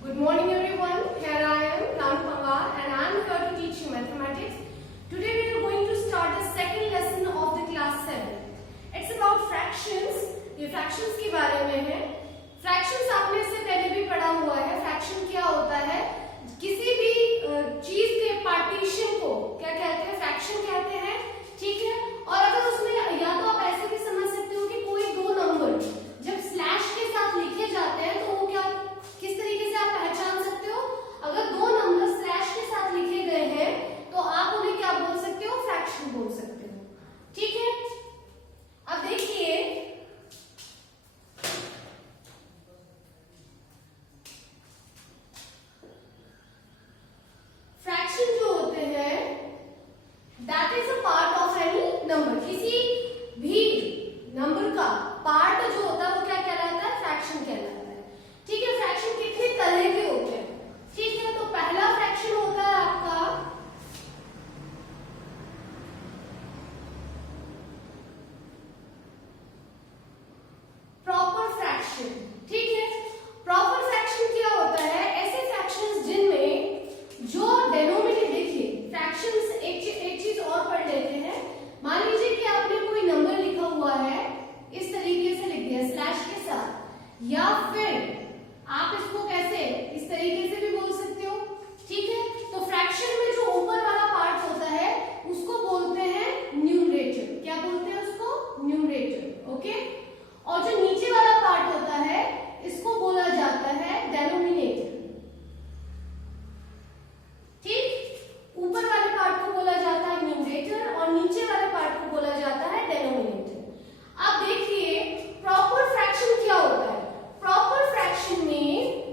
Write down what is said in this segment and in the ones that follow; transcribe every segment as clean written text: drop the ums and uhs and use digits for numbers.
Good morning everyone. Here I am, Ranu Pawar, and I am here to teach you mathematics. Today we are going to start the second lesson of the class 7. It's about fractions. ये fractions के बारे में है. Fractions आपने इससे पहले भी पढ़ा हुआ है. Fraction क्या होता है? किसी भी चीज के पार्टीशन को क्या कहते हैं? फ्रैक्शन कहते हैं. ठीक है. और अगर उसमें या तो आप ऐसे भी समझ सकते हो कि कोई दो नंबर जब स्लैश के साथ लिखे जाते हैं तो वो क्या किस तरीके से आप पहचान सकते हो? अगर दो नंबर स्लैश के साथ लिखे गए हैं तो आप उन्हें क्या बोल सकते हो? फ्रैक्शन बोल सकते हो. ठीक है. अब देखिए फ्रैक्शन जो होते हैं that is a part of any number. किसी भी नंबर का पार्ट जो होता है वो क्या कहलाता है? फ्रैक्शन कहलाता है. ठीक है. फ्रैक्शन कितने तरह के होते हैं? ठीक है. तो पहला फ्रैक्शन होता है आपका प्रॉपर फ्रैक्शन. ठीक है. प्रॉपर फ्रैक्शन क्या होता है? ऐसे फ्रैक्शंस जिनमें जो डेनोमिनेटर, देखिए फ्रैक्शंस एक चीज और पढ़ लेते हैं. मान लीजिए कि आपने कोई नंबर लिखा हुआ है, इस तरीके से लिख दिया स्लैश के साथ, या फिर आप इसको कैसे इस तरीके से भी बोल सकते हो. ठीक है. तो फ्रैक्शन में जो ऊपर वाला पार्ट होता है उसको बोलते हैं न्यूमरेटर. क्या बोलते हैं उसको? न्यूमरेटर. ओके. और जो नीचे वाला पार्ट होता है इसको बोला जाता है डेनोमिनेटर. ठीक. ऊपर वाले पार्ट को बोला जाता है न्यूमरेटर और नीचे वाले पार्ट को बोला जाता है डेनोमिनेटर. अब देखिए प्रॉपर फ्रैक्शन क्या होता है. प्रॉपर फ्रैक्शन में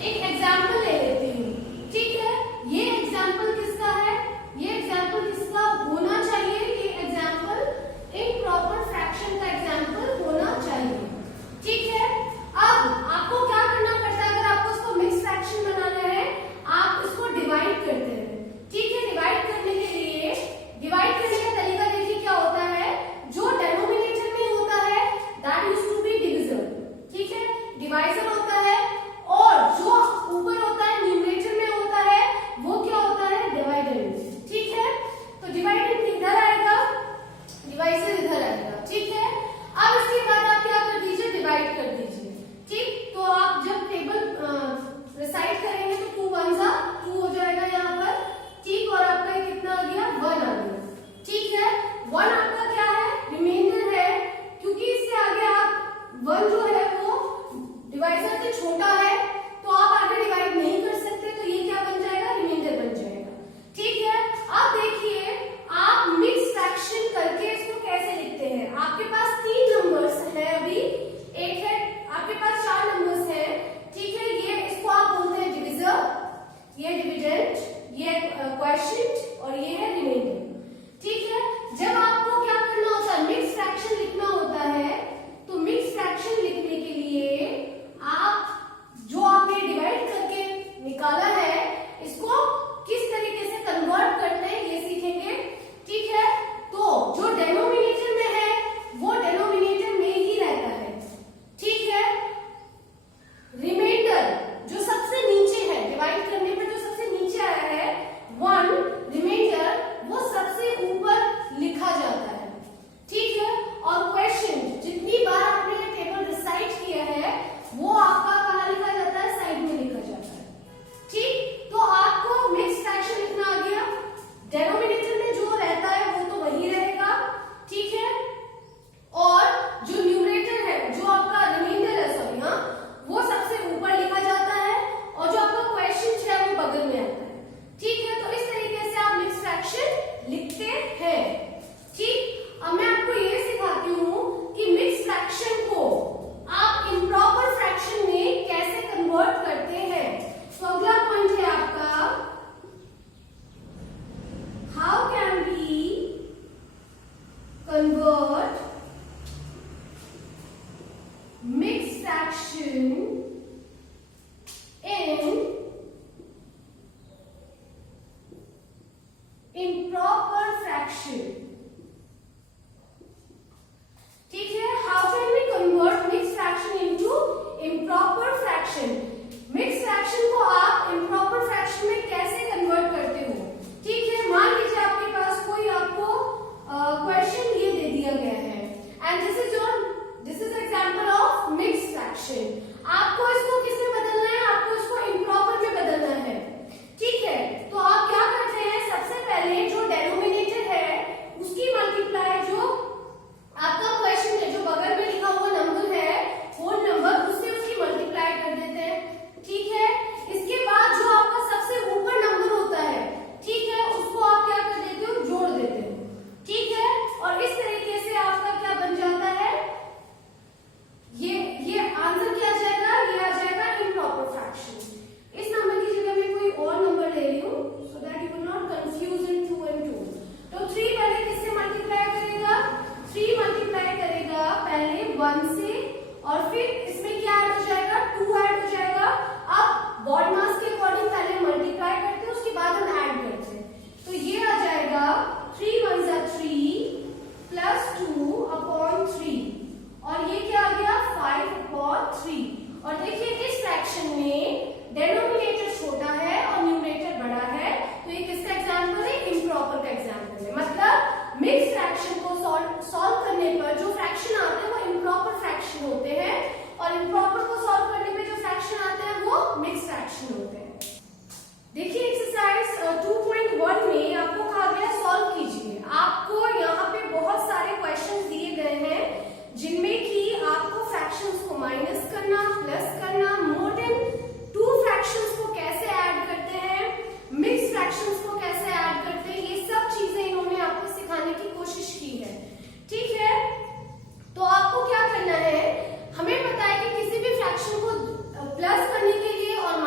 एक एग्जाम्पल ले लेती हूँ, ठीक है। ये एग्जाम्पल किसका है? ये एग्जाम्पल किसका होना चाहिए? ये एग्जाम्पल इम्प्रॉपर फ्रैक्शन का एग्जाम्पल होना चाहिए, ठीक है। अब आपको क्या करना पड़ता है? अगर आपको इसको मिक्स फ्रैक्शन बनाना है, आप इसको डिवाइड करते हैं, ठीक है। डिवाइड करने के लिए डिवाइड करने का तरीका देखिए क्या होता है। जो डेनोमिनेटर में होता है that used to be divisor, ठीक है, डिवाइजर होता है, और जो ऊपर होता है न्यूमरेटर में होता है वो क्या होता है? डिवाइडेंड, ठीक है। तो डिवाइडेंड इधर आएगा, डिवाइजर इधर आएगा, ठीक है। अब इसके बाद आप क्या कर दीजिए? डिवाइड कर दीजिए, ठीक। तो आप जब टेबल रिसाइड करेंगे तो 2 1 जा 2 हो जाएगा यहाँ पर, ठीक। और आपका ये कितना आ गया? 1 आ गया, ठीक है। 1 आपका क्या है? रिमाइंडर है, क्योंकि इससे आगे आप 1 जो है वो डिवाइजर से छोटा है तो आप आगे डिवाइड नहीं कर सकते, तो ये क्या बन जाएगा? रिमाइंडर बन जाएगा, ठीक है। अब देखिए आप मिक्स फ्रैक्शन करके इसको कैसे लिखते हैं। आपके पास 3 नंबर्स है, अभी एक है, आपके पास 4 नंबर्स है, ठीक है। ये इसको आप बोलते हैं डिविजर, ये डिविडेंड, ये क्वोशिएंट और ये है रिमाइंडर, ठीक है। जब आपको क्या करना होता है? मिक्स फ्रैक्शन लिखना होता है, तो मिक्स फ्रैक्शन लिखने के लिए आप जो आपने डिवाइड करके निकाला है इसको किस तरीके से कन्वर्ट करते हैं ये सीखेंगे, ठीक है। तो जो डेनोमिनेटर में है वो डेनोमिनेटर में ही रहता है, ठीक है। रिमाइंडर जो सबसे नीचे है, डिवाइड करने पर जो सबसे नीचे आया है 1, रिमाइंडर वो सबसे ऊपर लिखा जाता है, ठीक है। और क्वेश्चन जितनी बार आपने ये टेबल रिसाइड किया है वो आपका कहाँ लिखा जाता है? साइड में लिखा जाता है, ठीक। तो आपको मिक्स फ्रैक्शन लिखना आ गया, डेनोमिनेटर में जो रहता है वो तो वही रहेगा, ठीक है। और जो न्यूमरेटर है, जो आपका रिमाइंडर है, सॉरी, हाँ, वो सबसे ऊपर लिखा जाता है, और जो आपका क्वेश्चन है वो बगल में आता है, ठीक है। तो इस तरीके से आप मिक्स फ्रैक्शन लिखते हैं, ठीक। अब मैं आपको ये सिखाती हूँ कि मिक्स फ्रैक्शन को आप इम्प्रॉपर फ्रैक्शन में कैसे कन्वर्ट करते हैं। तो अगला पॉइंट है आपका, how can we convert mix fraction in improper fraction, ठीक है। How can we convert mix fraction into improper fraction. Mix fraction को आप इम्प्रॉपर फ्रैक्शन में कैसे कन्वर्ट करते हो, ठीक है। मान लीजिए आपके पास कोई आपको क्वेश्चन ये दे दिया गया है, and this is example of mix fraction. आपको इसको किस में बदलना है? आपको इसको इम्प्रॉपर में बदलना है, ठीक है। तो आप क्या करते हैं? सबसे पहले जो डेनोमिनेटर है उसकी मल्टीप्लाई जो आपका क्वेश्चन है, जो बगल में लिखा हुआ नंबर है, होल नंबर, उससे उसकी मल्टीप्लाई कर देते हैं, ठीक है। इसके बाद जो आपका सबसे ऊपर नंबर होता है, ठीक है, उसको आप क्या कर देते हो? जोड़ देते हो, ठीक है। और इस तरीके से आपका क्या बन जाता है? ये आंसर क्या आ जाएगा? ये आ जाएगा इम्प्रॉपर फ्रैक्शन। इस नंबर की जगह मैं कोई और नंबर ले रही हूँ, so that you will not confuse in 2 and 2। तो 3 पहले किससे मल्टीप्लाई करेगा? 3 मल्टीप्लाई करेगा पहले 1 से, और फिर इसमें क्या ऐड हो जाएगा? 2 ऐड हो जाएगा। अब बॉडी मास के अकॉर्डिंग पहले मल्टीप्लाई करते हैं, उसके बाद हम ऐड करते हैं। तो ये आ जाएगा 3 1 जा 3 प्लस 2 अपॉन 3, और ये क्या आ गया? 5 अपॉन 3। और देखिए इस फ्रैक्शन में डेनोमिनेटर छोटा है और न्यूमरेटर बड़ा है, तो ये किसका एग्जाम्पल है? इम्प्रॉपर का एग्जाम्पल है। मतलब मिक्स फ्रैक्शन को सॉल्व करने पर जो फ्रैक्शन आते हैं वो इम्प्रॉपर फ्रैक्शन होते हैं, और इम्प्रॉपर को सॉल्व करने पे जो फ्रैक्शन आते हैं वो मिक्स फ्रैक्शन होते हैं। देखिए एक्सरसाइज 2.1 में आपको कहा गया सॉल्व कीजिए। आपको यहाँ पे बहुत सारे क्वेश्चंस दिए गए हैं जिनमें कि आपको फ्रैक्शंस को माइनस करना, प्लस करना, मोर देन 2 फ्रैक्शंस को कैसे ऐड करते हैं, मिक्स फ्रैक्शंस को कैसे ऐड करते हैं, ये सब चीजें इन्होंने आपको सिखाने की कोशिश की है, ठीक है। तो आपको क्या करना है? हमें पता है कि किसी भी फ्रैक्शन को प्लस करने के लिए और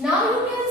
Now you can